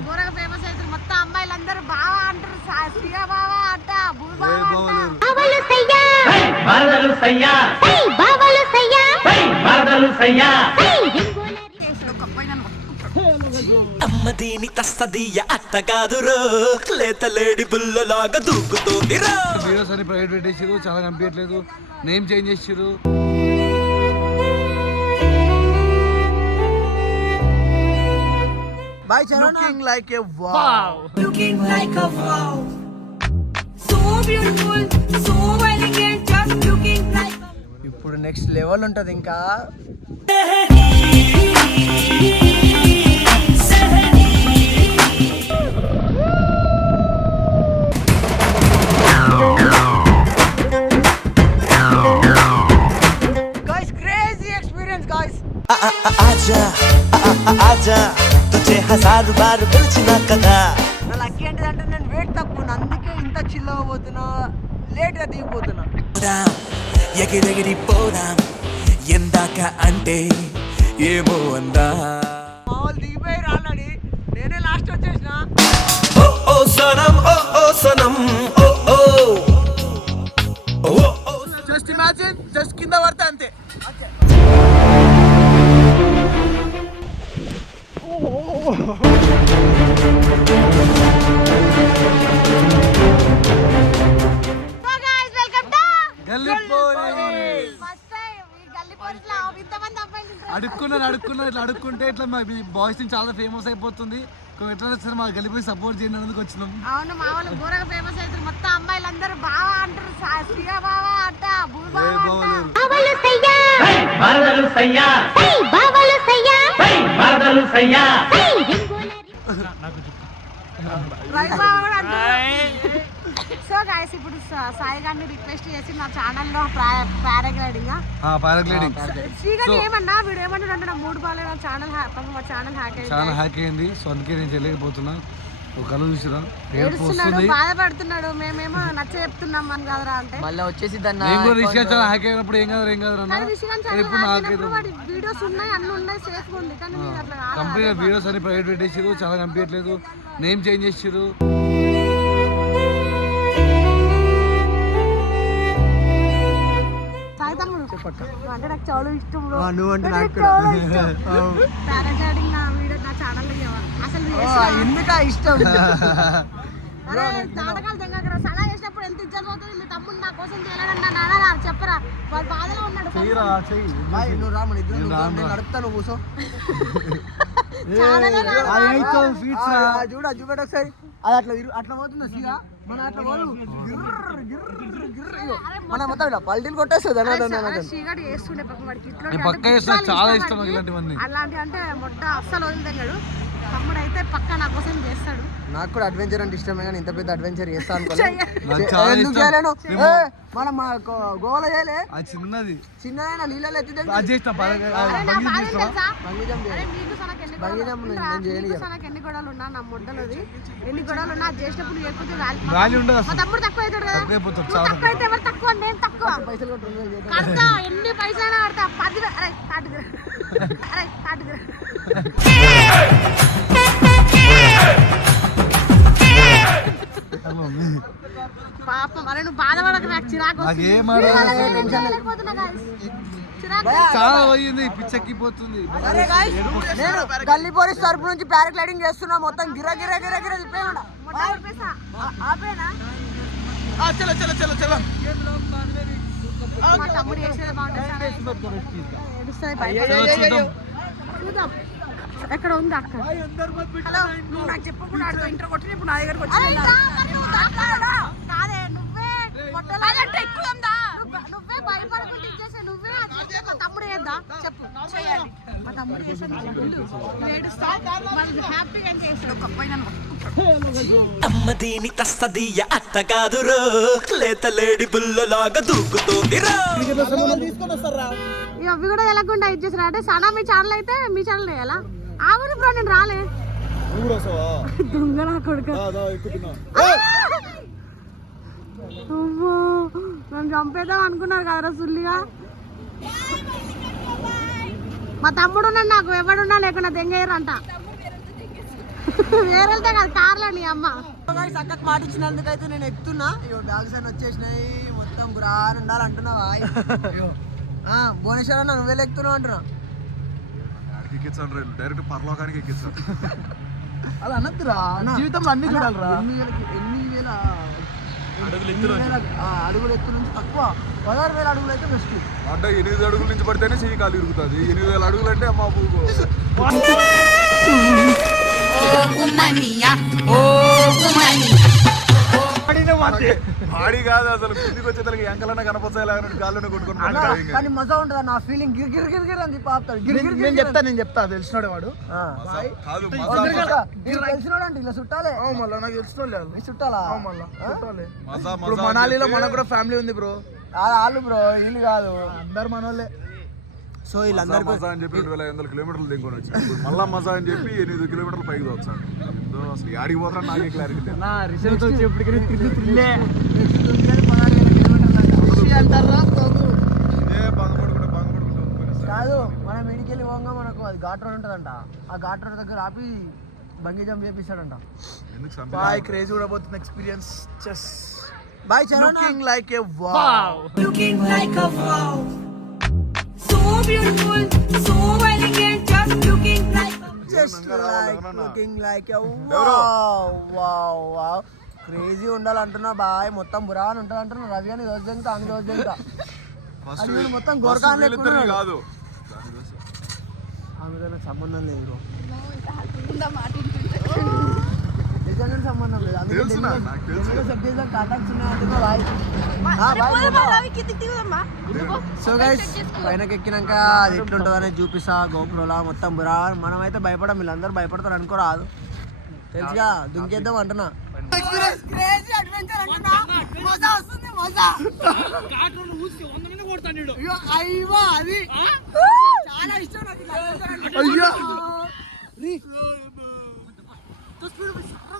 ఘోరంగా ఫేమస్ అవుతారు మొత్తం అమ్మాయిలందరూ బావా అంటారు. శ్రీయ బావా అంట భూ బావా. అమ్మ దీని తస్తదీయ అత్త కాదురో లేత లేడి బుల్లలాగా దూకుతోందిరా వీడియోస్ అని ప్రైవేట్ పెట్టేసారు చాలా కనిపించట్లేదు. నేమ్ చేంజ్ చేసారు looking like a wow looking like a wow. So beautiful, so elegant, just looking like a ఇప్పుడు నెక్స్ట్ లెవెల్ ఉంటది ఇంకా ఆజా తుజే హజారు బారు పిలిచిన కదా నా లక్కీ ఏంటిదంటే నేను వెయిట్ తక్కువ అందుకే ఇంత చిల్ అవ్వబోతున్నా లేట్గా దిగిపోతున్నా. పోదాం, ఎగిరెగిరి పోదాం ఎందాక అంటే ఏమో అందా. మా వాళ్ళు దిగిపోయి రాలని నేనే లాస్ట్ వచ్చేసిన. ఓ ఓ సనం. అడుక్కున్నారు ఇట్లా బాయ్స్ చాలా ఫేమస్ అయిపోతుంది. ఎట్లా వస్తారు మా గల్లిపోయి సపోర్ట్ చేయండి అందుకు వచ్చినాం. అవును మా వాళ్ళు ఘోరంగా ఫేమస్ అవుతారు. మొత్తం అమ్మాయిలందరూ బావా అంటారు. శ్రీయ బావా అంట భూ సో గాయస్ ఇప్పుడు సా- సాయి గారిని రిక్వెస్ట్ చేసి నా ఛానల్లో పారాగ్లైడింగ్ పారాగ్లైడింగ్ శ్రీగారి ఏమన్నా వీడు ఏమన్నా అంటే నా మూడు బాగాలే నా ఛానల్ మా ఛానల్ హ్యాక్ చాలా అయింది హ్యాక్ అయింది. సో అందుకే నేను చేయలేకపోతున్నా. ఒక కళ్ళు చూసిరా. ఏడుస్తున్నాడు బాధపడుతున్నాడు. మేమేమో నచ్చ చెప్తున్నాం అని కదరా అంటే. మళ్ళీ వచ్చేసి దాన్ని నేను కూడా రిషి చాలా హ్యాక్ అయినప్పుడు ఏం కాదు ఏం కాదు అన్న? ఛానల్ ఇప్పుడు నాకు వీడియోస్ ఉన్నాయి అన్ని ఉన్నాయి సేఫ్ ఉంది. కానీ మీరు అట్లా కాదు కంపెనీ వీడియోస్ అని ప్రైవేట్ పెట్టేసారు చాలా కనిపించట్లేదు. నేమ్ చేంజ్ చేసారు అంటే నాకు చాలా ఇష్టం. ఆ, నువ్వంటే అంటే నాకు కూడా. చాలా ఇష్టం పారాగ్లైడింగ్ నా వీడియో నా ఛానల్ అసలు నువ్వు? ఎందుకా ఇష్టం? అరే నాటకాలు దగ్గర సలహా చేసినప్పుడు ఎంత ఇజ్జత్ పోతుంది? మీ తమ్ముడు నా కోసం చేయలేడన్నా నాన్న చెప్పరా. వాడు బాధలో ఉన్నాడు నువ్వు రా మన ఇద్దరం నేను నువ్వు రాను చూడు చూపెట్టు ఒకసారి. అది అట్లా అట్లా పోతుందా సీదా. మన అట్లా పోదు. మన మొత్తం ఇలా పల్టీలు కొట్టేస్తుంది చాలా ఇష్టం. అలాంటి అంటే మొట్ట అస్సలు వదిలితేగాడు తమ్ముడు అయితే పక్క నా కోసం చేస్తాడు. నాకు కూడా అడ్వెంచర్ అంటే ఇష్టమే కానీ ఇంత పెద్ద అడ్వెంచర్ చేస్తా అనుకోలేదు మనం మా గోవాలో చేయలే. చిన్నది. చిన్నదైనా నీళ్ళలో సనకు ఎన్ని బంగి గొడవలు ఉన్నా నా ముడ్డలది ఎన్ని గొడవలు ఉన్నా అది చేసినప్పుడు ఎక్కువ తమ్ముడు తక్కువ అవుతాడు తక్కువ అయితే ఎవరు తక్కువ? నేను తక్కువ. పైసలు. కడతా ఎన్ని పైసలు కడతా. పది అరే పాపం అరే నువ్వు బాధపడక నాకు చిరాకు చాలా పోయింది పిచ్చెక్కిపోతుంది. నేను గల్లీ పోలీస్ తరపు నుంచి పారాగ్లైడింగ్ చేస్తున్నా మొత్తం గిర గిర గిర గిర తిప్పేయమన్నా. మొట్ట ఆపేసా. ఆపేనా? ఆ, చలో చలో చలో చలో. మా తమ్ముడు చేసేది బాగుంటుంది. ఏడుస్తుంది బయట చలో చూద్దాం చూద్దాం. ఎక్కడ ఉంది అక్క? హలో నువ్వు నాకు చెప్పకుండా ఇంటర్ కొట్టి ఇప్పుడు నా దగ్గరకు వచ్చి చెప్పు చేయాలి. మా తమ్ముడు చేసాను నువ్వు ఏడుస్తా మళ్ళీ హ్యాపీగా చేసాడు ఒక అబ్బాయి నన్ను పట్టుకుంటాడు. అమ్మ దీని తస్తదీయ అత్త కాదురో లేత లేడి బుల్లలాగా దూకుతోందిరా ఇక అవి కూడా వెళ్ళకుండా ఇచ్చేసారు అంటే సనా మీ ఛానల్ అయితే మీ ఛానల్ ఎలా ఆవును బ్రో నేను రాలే. దొంగ నా కొడుకు. అమ్మో, నన్ను చంపేద్దాం అనుకున్నారు కదరా సుల్లిగా. మా తమ్ముడు ఉన్నాడు నాకు ఎవడున్నా లేకుండా దెంగయ్యారంట వేరేతో కాదు కార్లో నీ అమ్మ. చక్కకు మాట ఇచ్చినందుకు అయితే నేను ఎక్కుతున్నా. ఇగో బ్యాగ్స్ అన్ని వచ్చేసినాయి మొత్తం గురారు ఉండాలంటున్నావా ఇగో. ఆ, భువనేశ్వర్ అన్న నువ్వే ఎక్కుతున్నావు అంటున్నా ఎక్కించాను రైలు డైరెక్ట్ పరలోకానికి ఎక్కించాను. అలా అనద్దురా జీవితంలో అన్ని చూడాలిరా. ఎన్ని వేల ఎన్ని వేల అడుగులు ఎత్తు నుంచి తక్కువ పదహారు వేల అడుగులు అయితే బెస్ట్ అంటే ఎనిమిది అడుగుల నుంచి పడితేనే చెయ్యి కాలు ఇరుగుతుంది. ఎనిమిది వేల అడుగులు అంటే అమ్మ పూకో బాడీ కాదు అసలు. కిందికి వచ్చే తలకి ఎంకలన్నా కనపచ్చాయి లేకపోతే గాల్లోనే కొట్టుకొని. కానీ మజా ఉంటుంది నా ఫీలింగ్ గిర్ గిర్ గిర్ గిర్ అని చెప్పి ఆపుతాడు. గిర్ గిర్ నేను చెప్తా నేను చెప్తా తెలిసినోడే వాడు. తెలిసినోడు అంటే ఇలా చుట్టాలే. మళ్ళీ నాకు తెలిసిన లేదు. మీ చుట్టాలా? మళ్ళా చుట్టాలే. ఇప్పుడు మనాలిలో మనకు కూడా ఫ్యామిలీ ఉంది బ్రో వాళ్ళు బ్రో వీళ్ళు కాదు. అందరు మనోళ్ళే. సో మజా వీళ్ళందరికీ మజా అని చెప్పి రెండు వేల ఐదు వందల కిలోమీటర్లు దిగుకొని వచ్చాను ఇప్పుడు మళ్ళా మజా అని చెప్పి ఎనిమిది కిలోమీటర్లు పైకి వచ్చాను ఎంతో అసలు యాడికి పోతారా నాకే క్లారిటీ లేదు. నా రిజల్ట్ వచ్చేప్పటికి కాదు మనం ఇంటికెళ్ళి పోగా మనకు అది ఘాట్ రోడ్ ఉంటుందంట. ఆ ఘాట్ రోడ్ దగ్గర ఆపి బంగీ జంప్ చేపిస్తాడంట. ఎందుకు బాయ్ క్రేజీ కూడా పోతుంది experience chess boy looking like a wow looking like wow wow crazy ఉండాలంటున్నా boy మొత్తం బురాన్ ఉంటుంది అంటున్నా రవి అని రోజు దింగుతా అని అది వీడు మొత్తం లెక్క కాదు. నాకు సంబంధం లేదు. నిజంగానే సంబంధం లేదు. అందుకే తెలుసు నాకు, నాకు తెలుసు. సెట్ చేసాం కాంటాక్ట్స్ ఉన్నాయి అంటున్నా బాయ్ సో గైస్ పైనకి ఎక్కినాక అది ఎట్లుంటుందని చూపిస్తా. గోపురంలా మొత్తం బురా. మనమైతే భయపడం వీళ్ళందరూ భయపడతారు అనుకోరాదు. తెలుసుగా? దుంకేద్దాం అంటున్నా. అయ్యో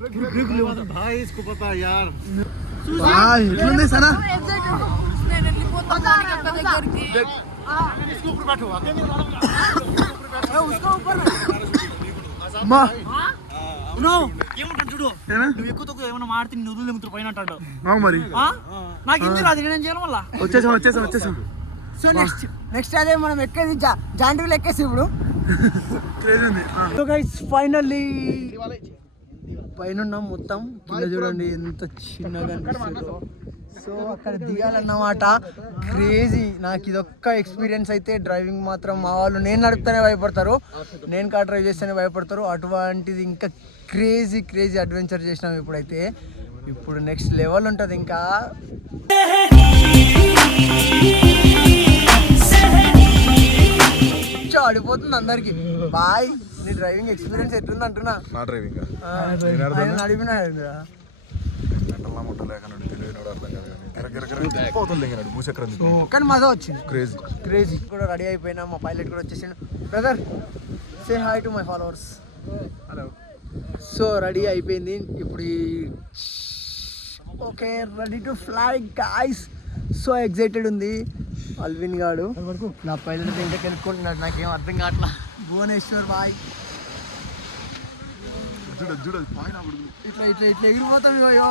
మర్చిపోయినాడు ఆ మనిషి మా ఏమంటాడు చూడు నువ్వు ఎక్కువ తక్కువ ఏమైనా మాడితే పైన అంటాడు మరి నాకు రాదు నేను చేయడం వల్ల వచ్చేసాం వచ్చేసాం వచ్చేసాం సో నెక్స్ట్ నెక్స్ట్ అదే మనం ఎక్కేది జాండీలు ఎక్కేసి ఇప్పుడు ఫైనల్లీ పైన మొత్తం కింద చూడండి ఎంత చిన్నగా అనిపిస్తుందో. సో అక్కడ దిగాలన్నమాట. క్రేజీ నాకు ఇదొక్క ఎక్స్పీరియన్స్ అయితే డ్రైవింగ్ మాత్రం మా వాళ్ళు నేను నడుపుతానే భయపడతారు. నేను కార్ డ్రైవ్ చేస్తేనే భయపడతారు. అటువంటిది ఇంకా క్రేజీ క్రేజీ అడ్వెంచర్ చేసినాం ఇప్పుడైతే. ఇప్పుడు నెక్స్ట్ లెవెల్ ఉంటుంది ఇంకా. ఆడిపోతుంది అందరికి. బాయ్ నీ డ్రైవింగ్ ఎక్స్పీరియన్స్ ఎట్లుంది అంటున్నా? నా డ్రైవింగ్ నడిపినాడు గంటల ముట్ట లేక తెలియనాడు అర్థం కాదు కానీ. భూచక్రం మజా వచ్చింది. క్రేజీ క్రేజీ కూడా రెడీ అయిపోయినా మా పైలట్ కూడా వచ్చేసిండు. Brother say hi to my followers hello so ready అయిపోయింది. ఇప్పుడు okay ready to fly guys so excited ఉంది. అల్విన్ గాడు. నా పైలట్ ఇంటికి వెళ్ళుకుంటున్నాడు నాకేం అర్థం కావట్లా. భువనేశ్వర్ బాయ్ చూడు చూడు పాయిన అప్పుడు ఇట్లా ఇట్లా ఇట్లా ఎగిరిపోతాం ఇగో.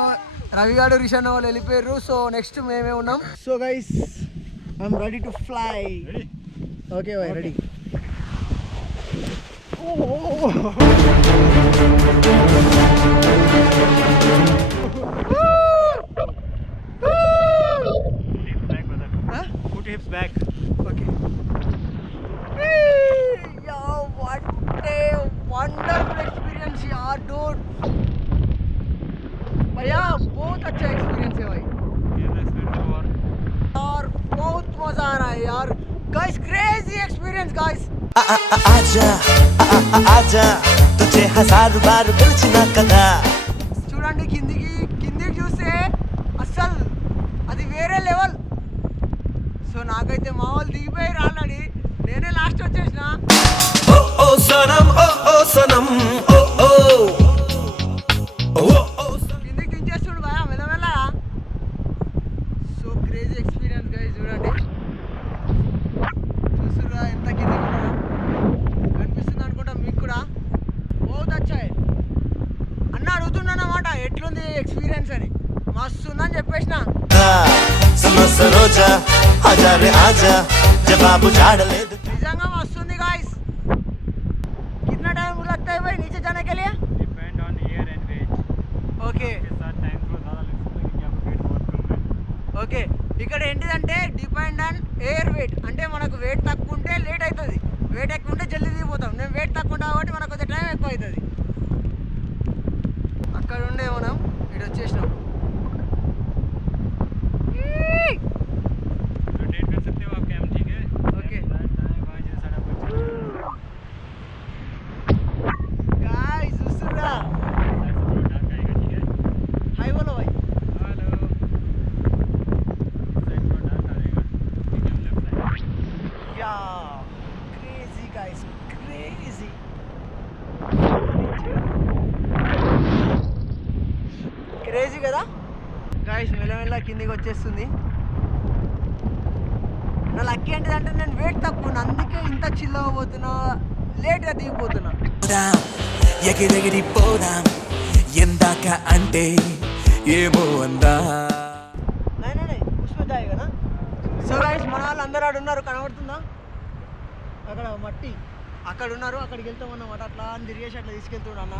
రవి గారు రిషన్ వాళ్ళు వెళ్ళిపోయారు సో నెక్స్ట్ మేమే ఉన్నాం. So guys I'm ready to fly okay boy ready ఆజా ఆజా తుచే కదా చూడండి కిందికి కిందికి చూస్తే అస్సలు అది వేరే లెవెల్. సో నాకైతే మా వాళ్ళు దిగిపోయి రాలని నేనే లాస్ట్ వచ్చేసిన. ఓ ఓ ఓ ఓ. సరోజా ఆజా రే ఆజా జవాబు జాడలేదు నిజంగా మస్తుంది గాయస్ कितना टाइम लगता है भाई नीचे जाने के लिए depend on air and weight okay के साथ टाइम थोड़ा ज़्यादा लगता है क्योंकि यहाँ पे वेट बहुत कम है ఓకే ఇక్కడ ఏంటిదంటే డిపెండ్ ఆన్ ఎయిర్ వెయిట్ అంటే మనకు వెయిట్ తక్కువ ఉంటే లేట్ అవుతుంది వెయిట్ ఎక్కువ ఉంటే జల్దీ దిగిపోతాం నేను వెయిట్ తక్కువ ఉంటా కాబట్టి మనకు కొంచెం టైం ఎక్కువ అవుతుంది అక్కడ ఉండే మనం ఇటు వచ్చేసినాం వచ్చేస్తుంది. నా లక్కీ ఏంటిదంటే నేను వెయిట్ తక్కువ. అందుకే ఇంత చిల్లగా పోతున్నా లేట్గా దిగిపోతున్నా. ఎగిరెగిరి పోదాం ఎందాక అంటే ఏమో అందా. నైనా పుష్పదాయి కదా? సో గైస్ మన వాళ్ళు అందరూ ఆడ ఉన్నారు కనబడుతుందా? అక్కడ మట్టి. అక్కడ ఉన్నారు అక్కడికి వెళ్తాం అన్నమాట. అట్లా అని తిరిగేసి అట్లా తీసుకెళ్తుండ అన్న.